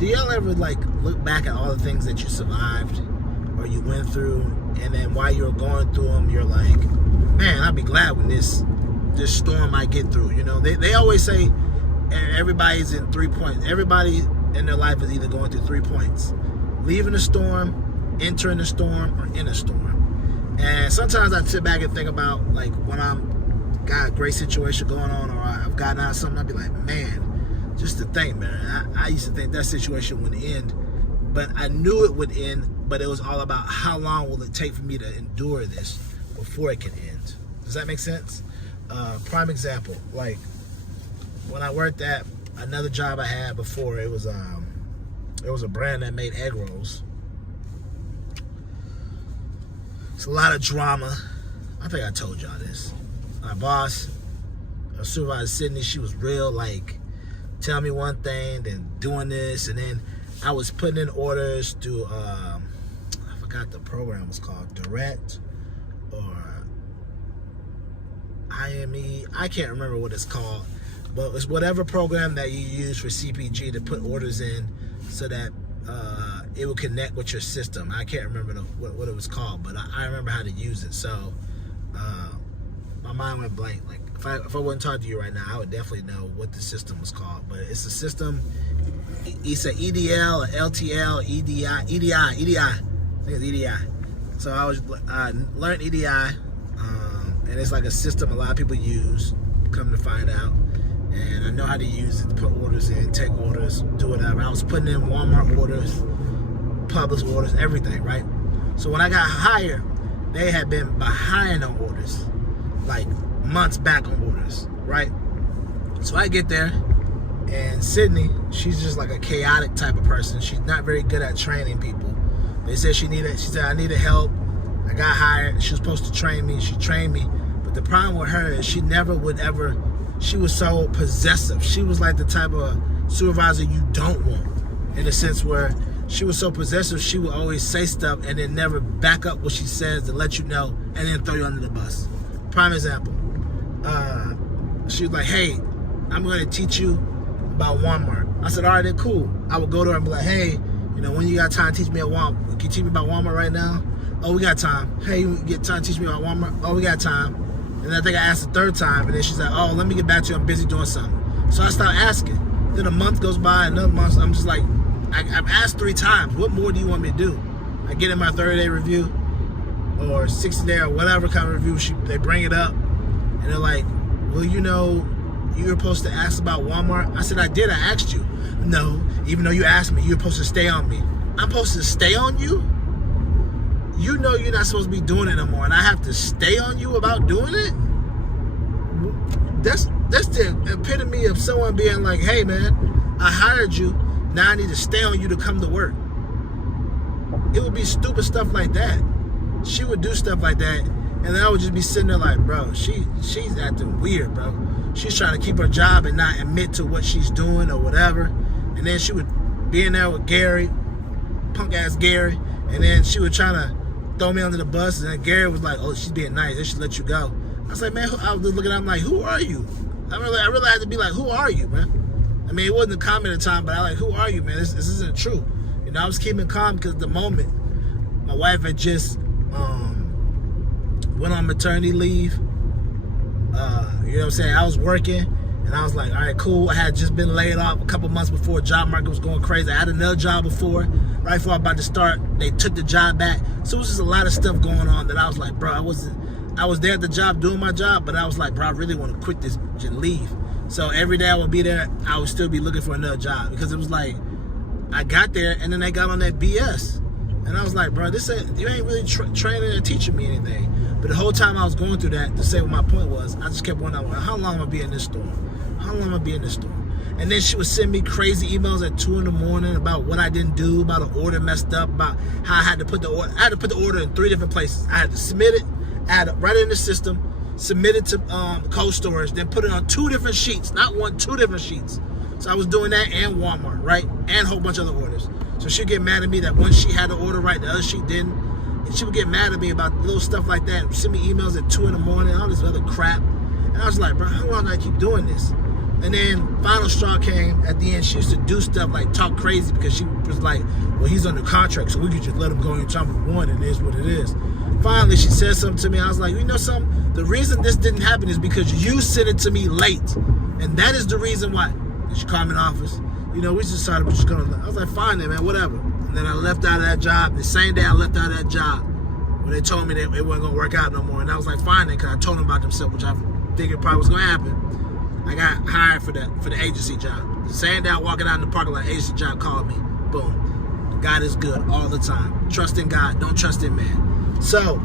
do y'all ever like look back at all the things that you survived or you went through, and then while you were going through them, you're like, man, I'll be glad when this storm I get through. You know, they always say everybody's in 3 points. Everybody in their life is either going through 3 points: leaving a storm, entering a storm, or in a storm. And sometimes I sit back and think about like when I'm got a great situation going on, or I've gotten out of something, I'd be like, man, just to think, man, I used to think that situation would end, but I knew it would end, but it was all about how long will it take for me to endure this before it can end. Does that make sense? Prime example, like when I worked at another job I had before, it was a brand that made egg rolls. It's a lot of drama. I think I told y'all this. My boss, our supervisor Sydney, she was real like, tell me one thing, then doing this, and then I was putting in orders to I forgot the program was called, Direct or IME. I can't remember what it's called, but it's whatever program that you use for CPG to put orders in so that it will connect with your system. I can't remember what it was called, but I remember how to use it. So my mind went blank. Like if I wouldn't talk to you right now, I would definitely know what the system was called. But it's a system. It's a EDL, a LTL, EDI. I think it's EDI. So I learned EDI, and it's like a system a lot of people use. Come to find out, and I know how to use it to put orders in, take orders, do whatever. I was putting in Walmart orders, Publix orders, everything, right? So when I got hired, they had been behind on orders, like months back on orders, right? So I get there, and Sydney, she's just like a chaotic type of person. She's not very good at training people. They said she said, I needed help. I got hired. She was supposed to train me. She trained me. But the problem with her is she never would ever, she was so possessive. She was like the type of supervisor you don't want, in a sense where she was so possessive, she would always say stuff and then never back up what she says to let you know and then throw you under the bus. Prime example, she was like, hey, I'm going to teach you about Walmart. I said, all right, then cool. I would go to her and be like, hey, you know, when you got time to teach me at Walmart, can you teach me about Walmart right now? Oh, we got time. Hey, you get time to teach me about Walmart? Oh, we got time. And I think I asked the third time, and then she's like, oh, let me get back to you. I'm busy doing something. So I stopped asking. Then a month goes by, another month, I'm just like, I've asked 3 times. What more do you want me to do? I get in my 30-day review or 60-day or whatever kind of review. They bring it up, and they're like, well, you know, you were supposed to ask about Walmart. I said, I did. I asked you. No, even though you asked me, you're supposed to stay on me. I'm supposed to stay on you? You know you're not supposed to be doing it no more, and I have to stay on you about doing it? That's the epitome of someone being like, hey, man, I hired you. Now I need to stay on you to come to work. It would be stupid stuff like that. She would do stuff like that, and then I would just be sitting there like, bro, she's acting weird, bro. She's trying to keep her job and not admit to what she's doing or whatever. And then she would be in there with Gary, punk ass Gary, and then she would try to throw me under the bus, and then Gary was like, oh, she's being nice, they should let you go. I was like, man, I was looking at him like, who are you? I really had to be like, who are you, man? I mean, it wasn't a comment at the time, but I like, who are you, man? This isn't true. You know, I was keeping calm because the moment my wife had just went on maternity leave, you know what I'm saying? I was working, and I was like, all right, cool. I had just been laid off a couple months before. Job market was going crazy. I had another job before. Right before I was about to start, they took the job back. So it was just a lot of stuff going on that I was like, bro, I was there at the job doing my job, but I was like, bro, I really want to quit this and leave. So every day I would be there, I would still be looking for another job, because it was like, I got there and then they got on that BS. And I was like, bro, you ain't really training and teaching me anything. But the whole time I was going through that, to say what my point was, I just kept wondering, how long am I be in this store? How long am I be in this store? And then she would send me crazy emails at 2 in the morning about what I didn't do, about an order messed up, about how I had to put the order. I had to put the order in 3 different places. I had to submit it, add it right in the system, submit it to cold storage, then put it on 2 different sheets, not 1, 2 different sheets. So I was doing that and Walmart, right? And a whole bunch of other orders. So she'd get mad at me that one sheet had the order right, the other sheet didn't. And she would get mad at me about little stuff like that. Send me emails at 2 in the morning, all this other crap. And I was like, bro, how long do I keep doing this? And then final straw came at the end. She used to do stuff like talk crazy because she was like, well, he's under contract, so we could just let him go anytime we want, and it is what it is. Finally, she said something to me. I was like, you know something? The reason this didn't happen is because you sent it to me late. And that is the reason why. She called me in the office. You know, we just decided we're just going to, I was like, fine then, man, whatever. And then I left out of that job. The same day I left out of that job, when they told me that it wasn't going to work out no more. And I was like, fine then, because I told them about themselves, which I figured probably was going to happen. I got hired for the agency job. The same day I walking out in the parking lot, agency job called me. Boom. God is good all the time. Trust in God. Don't trust in man. So,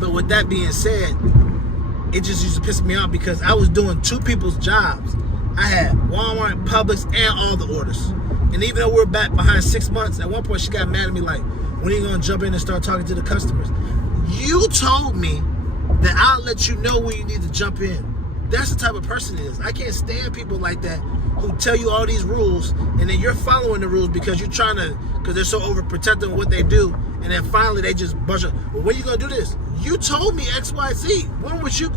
but with that being said, it just used to piss me off because I was doing two people's jobs. I had Walmart, Publix, and all the orders. And even though we're back behind 6 months, at one point she got mad at me like, when are you going to jump in and start talking to the customers? You told me that I'll let you know when you need to jump in. That's the type of person it is. I can't stand people like that who tell you all these rules and then you're following the rules because you're trying to, because they're so overprotective of what they do. And then finally they just bunch of, well, when are you going to do this? You told me X, Y, Z. When was you?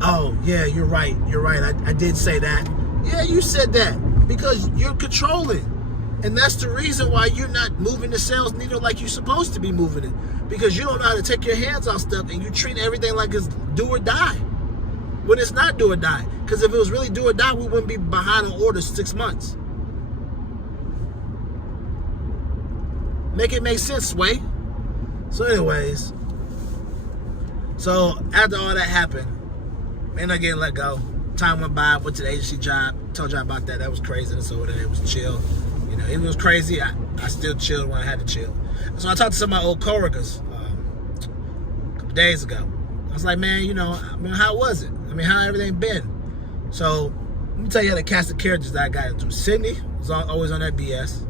Oh, yeah, you're right. You're right. I did say that. Yeah, you said that because you're controlling. And that's the reason why you're not moving the sales needle like you're supposed to be moving it. Because you don't know how to take your hands off stuff and you treat everything like it's do or die. When it's not do or die. Because if it was really do or die, we wouldn't be behind on orders 6 months. Make it make sense, Sway. So anyways, so after all that happened, ended up getting let go. Time went by, went to the agency job, told y'all about that. That was crazy. So it was chill. You know, it was crazy. I still chilled when I had to chill. So I talked to some of my old coworkers a couple days ago. I was like, man, you know, how was it? I mean, how everything been? So let me tell you how the cast of characters that I got into. Sydney was always on that BS.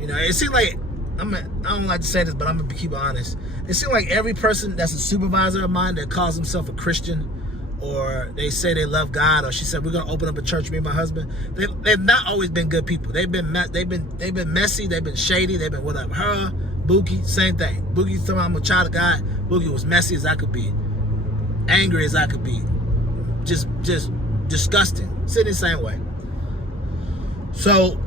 You know, it seemed like, I don't like to say this, but I'm going to keep it honest. It seemed like every person that's a supervisor of mine that calls himself a Christian, or they say they love God, or she said we're gonna open up a church, me and my husband. They've not always been good people. They've been messy. They've been shady. They've been whatever. Her, Buki, same thing. Buki told me I'm a child of God. Buki was messy as I could be, angry as I could be, just disgusting. Sitting the same way. So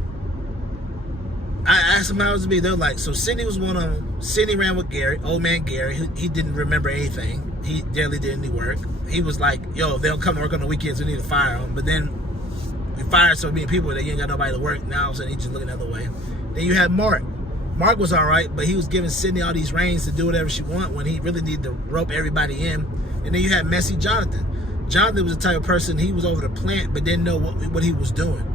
I asked them how it was to be. They're like, so Sydney was one of them. Sydney ran with Gary, old man Gary. He didn't remember anything. He barely did any work. He was like, yo, if they don't come to work on the weekends, we need to fire them. But then we fired so many people that you ain't got nobody to work. Now all of a sudden he's just looking the other way. Then you had Mark. Mark was all right, but he was giving Sydney all these reins to do whatever she want when he really needed to rope everybody in. And then you had messy Jonathan. Jonathan was the type of person, he was over the plant, but didn't know what he was doing.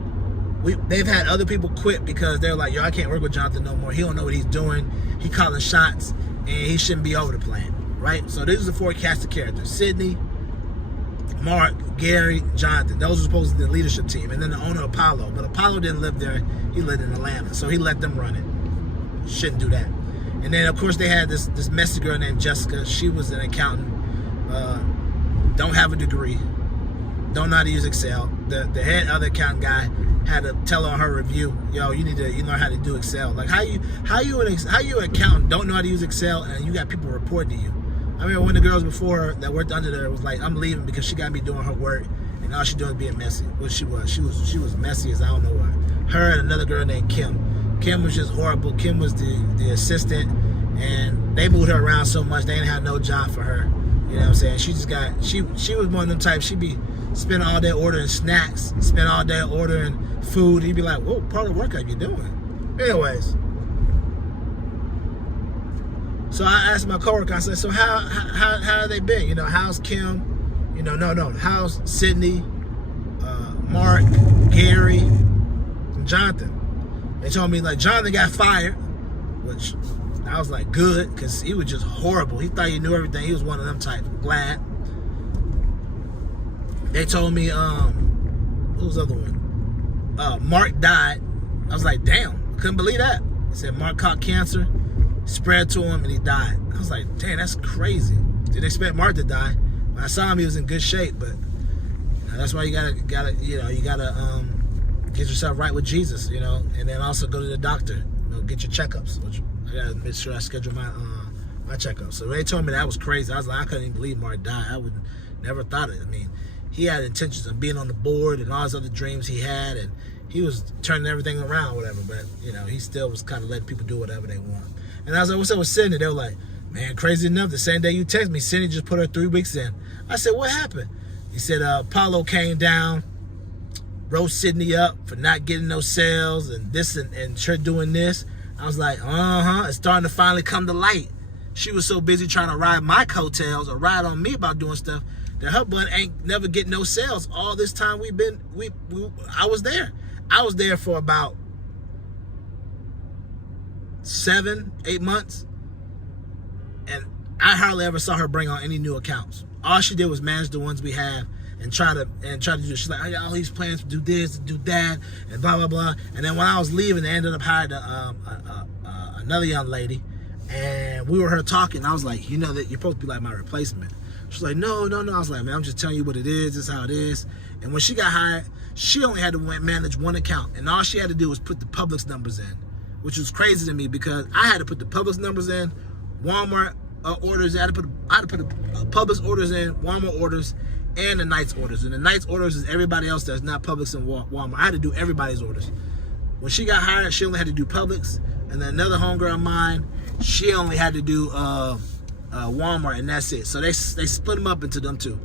They've had other people quit because they're like, yo, I can't work with Jonathan no more. He don't know what he's doing. He calling shots, and he shouldn't be over the plant, right? So these are the four cast of characters. Sydney, Mark, Gary, Jonathan. Those are supposed to be the leadership team. And then the owner, Apollo. But Apollo didn't live there. He lived in Atlanta. So he let them run it. Shouldn't do that. And then, of course, they had this messy girl named Jessica. She was an accountant. Don't have a degree. Don't know how to use Excel. The head other accountant guy had to tell her on her review, yo, you need to learn how to do Excel. Like how you an accountant don't know how to use Excel and you got people reporting to you. I remember one of the girls before her that worked under there was like, I'm leaving because she got me doing her work and all she doing is being messy. Well, she was messy as I don't know what. Her and another girl named Kim. Kim was just horrible. Kim was the assistant, and they moved her around so much they didn't have no job for her. You know what I'm saying? She was one of them types. She'd be spending all day ordering snacks, spend all day ordering food. He'd be like, whoa, part of the work are you doing? Anyways, so I asked my coworker, I said, so how have they been? You know, how's Kim? You know, no, how's Sydney, Mark, Gary, and Jonathan? They told me like Jonathan got fired, which I was like, good, because he was just horrible. He thought he knew everything. He was one of them types. I'm glad. They told me, who was the other one? Mark died. I was like, damn, couldn't believe that. They said Mark caught cancer, spread to him, and he died. I was like, damn, that's crazy. Didn't expect Mark to die. When I saw him, he was in good shape, but you know, that's why you gotta get yourself right with Jesus, you know, and then also go to the doctor, you know, get your checkups, which I gotta make sure I schedule my checkups. So they told me that was crazy. I was like, I couldn't even believe Mark died. I would never thought it. I mean, he had intentions of being on the board and all his other dreams he had, and he was turning everything around, whatever. But he still was kind of letting people do whatever they want. And I was like, "What's up with Sydney?" They were like, "Man, crazy enough, the same day you text me, Sydney just put her 3 weeks in." I said, "What happened?" He said, "Apollo came down, wrote Sydney up for not getting no sales and this and her doing this." I was like, it's starting to finally come to light. She was so busy trying to ride my coattails or ride on me about doing stuff that her butt ain't never get no sales all this time I was there. I was there for about 7-8 months, and I hardly ever saw her bring on any new accounts. All she did was manage the ones we have and try to do. She's like, "I got all these plans to do this, to do that, and blah blah blah." And then when I was leaving, they ended up hiring another young lady, and we were her talking. I was like, "You know that you're supposed to be like my replacement." She's like, No. I was like, "Man, I'm just telling you what it is. This is how it is." And when she got hired, she only had to manage one account, and all she had to do was put the Publix numbers in, which was crazy to me because I had to put the Publix numbers in, Walmart orders. I had to put the Publix orders in, Walmart orders, and the Knights orders. And the Knights orders is everybody else that's not Publix and Walmart. I had to do everybody's orders. When she got hired, she only had to do Publix, and then another homegirl of mine, she only had to do Walmart, and that's it. So they split them up into them two.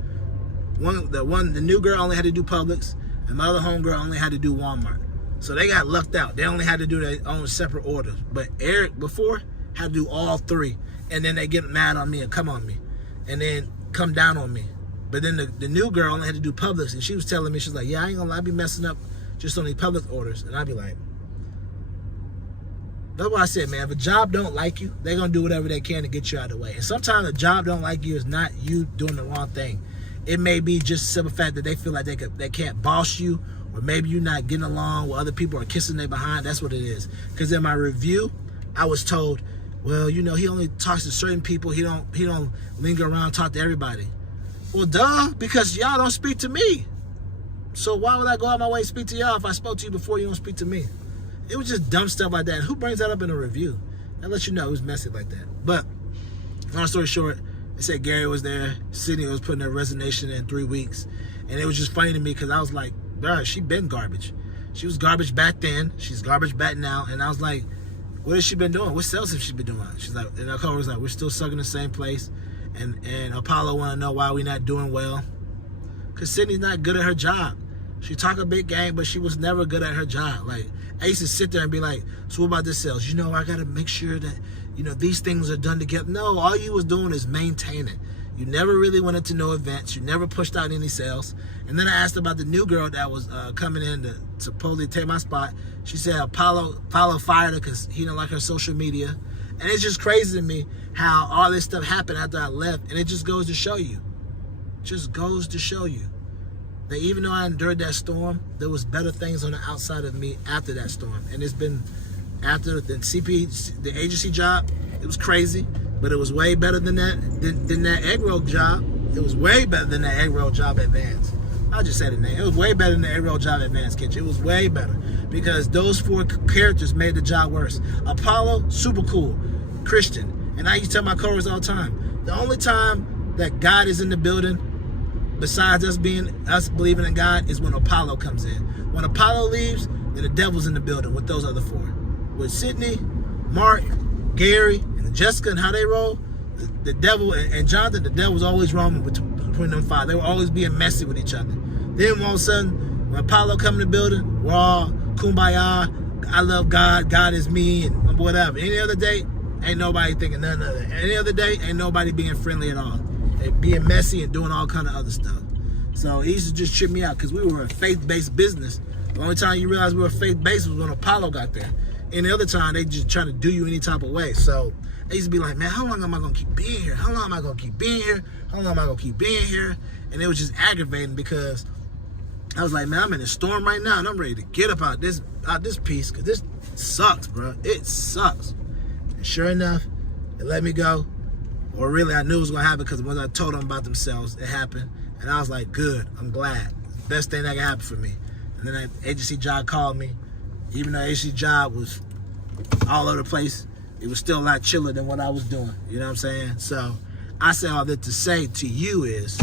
The new girl only had to do Publix, and my other homegirl only had to do Walmart. So they got lucked out. They only had to do their own separate orders. But Eric before had to do all three, and then they get mad on me and come on me, and then come down on me. But then the new girl only had to do Publix, and she was telling me, she's like, "Yeah, I ain't gonna lie, I be messing up just on these Publix orders." And I'd be like, that's why I said, man, if a job don't like you, they're gonna do whatever they can to get you out of the way. And sometimes a job don't like you is not you doing the wrong thing. It may be just the simple fact that they feel like they can't boss you, or maybe you're not getting along where other people are kissing their behind. That's what it is. Because in my review, I was told, well, he only talks to certain people. He don't linger around and talk to everybody. Well, duh, because y'all don't speak to me. So why would I go out my way and speak to y'all if I spoke to you before you don't speak to me? It was just dumb stuff like that. And who brings that up in a review? That lets you know it was messy like that. But long story short, they said Gary was there. Sydney was putting her resignation in 3 weeks. And it was just funny to me because I was like, bruh, she been garbage. She was garbage back then. She's garbage back now. And I was like, what has she been doing? What sales has she been doing? She's like, and our coworker was like, we're still stuck in the same place. And Apollo want to know why we're not doing well. Because Sydney's not good at her job. She talk a big game, but she was never good at her job. Like, I used to sit there and be like, so what about this sales? I got to make sure that, these things are done together. No, all you was doing is maintaining. You never really went into no events. You never pushed out any sales. And then I asked about the new girl that was coming in to supposedly take my spot. She said Apollo fired her because he didn't like her social media. And it's just crazy to me how all this stuff happened after I left. And it just goes to show you. That even though I endured that storm, there was better things on the outside of me after that storm. And it's been after the the agency job, it was crazy, but it was way better than that egg roll job. It was way better than that egg roll job at Vans. I'll just say the name. It was way better than the egg roll job at Vans Kitchen. It was way better because those 4 characters made the job worse. Apollo, super cool, Christian. And I used to tell my coworkers all the time, the only time that God is in the building, besides us believing in God, is when Apollo comes in. When Apollo leaves, then the devil's in the building with those other 4. With Sydney, Mark, Gary, and Jessica and how they roll, the devil and Jonathan, the devil's always roaming between them 5. They were always being messy with each other. Then all of a sudden, when Apollo come in the building, we're all kumbaya, I love God, God is me, and whatever. Any other day, ain't nobody thinking none of that. Any other day, ain't nobody being friendly at all. They being messy and doing all kind of other stuff. So it used to just trip me out because we were a faith-based business. The only time you realize we were faith-based was when Apollo got there. Any other time, they just trying to do you any type of way. So they used to be like, man, how long am I going to keep being here? How long am I going to keep being here? How long am I going to keep being here? And it was just aggravating because I was like, man, I'm in a storm right now, and I'm ready to get up out this piece because this sucks, bro. It sucks. And sure enough, it let me go. Or really, I knew it was going to happen because once I told them about themselves, it happened. And I was like, good, I'm glad. Best thing that can happen for me. And then that agency job called me. Even though the agency job was all over the place, it was still a lot chiller than what I was doing. You know what I'm saying? So I say all that to say to you is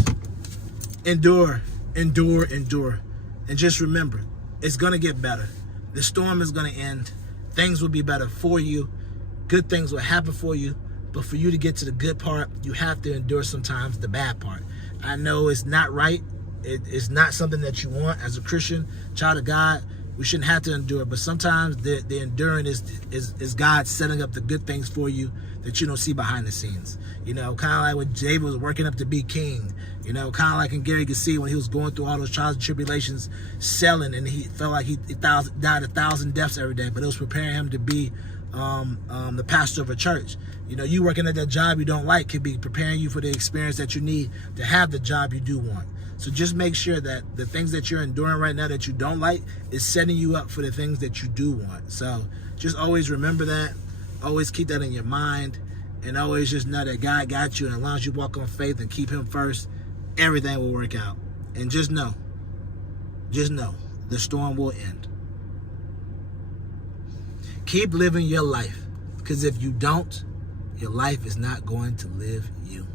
endure endure. And just remember, it's going to get better. The storm is going to end. Things will be better for you. Good things will happen for you. But for you to get to the good part, you have to endure sometimes the bad part. I know it's not right. It's not something that you want as a Christian, child of God. We shouldn't have to endure. But sometimes the enduring is God setting up the good things for you that you don't see behind the scenes. You know, kind of like when David was working up to be king. You know, kind of like in Gary could see when he was going through all those trials and tribulations, selling, and he felt like he died 1,000 deaths every day. But it was preparing him to be the pastor of a church. You know, you working at that job you don't like could be preparing you for the experience that you need to have the job you do want. So just make sure that the things that you're enduring right now that you don't like is setting you up for the things that you do want. So just always remember that. Always keep that in your mind. And always just know that God got you. And as long as you walk on faith and keep him first, everything will work out. And just know, the storm will end. Keep living your life. Because if you don't, your life is not going to live you.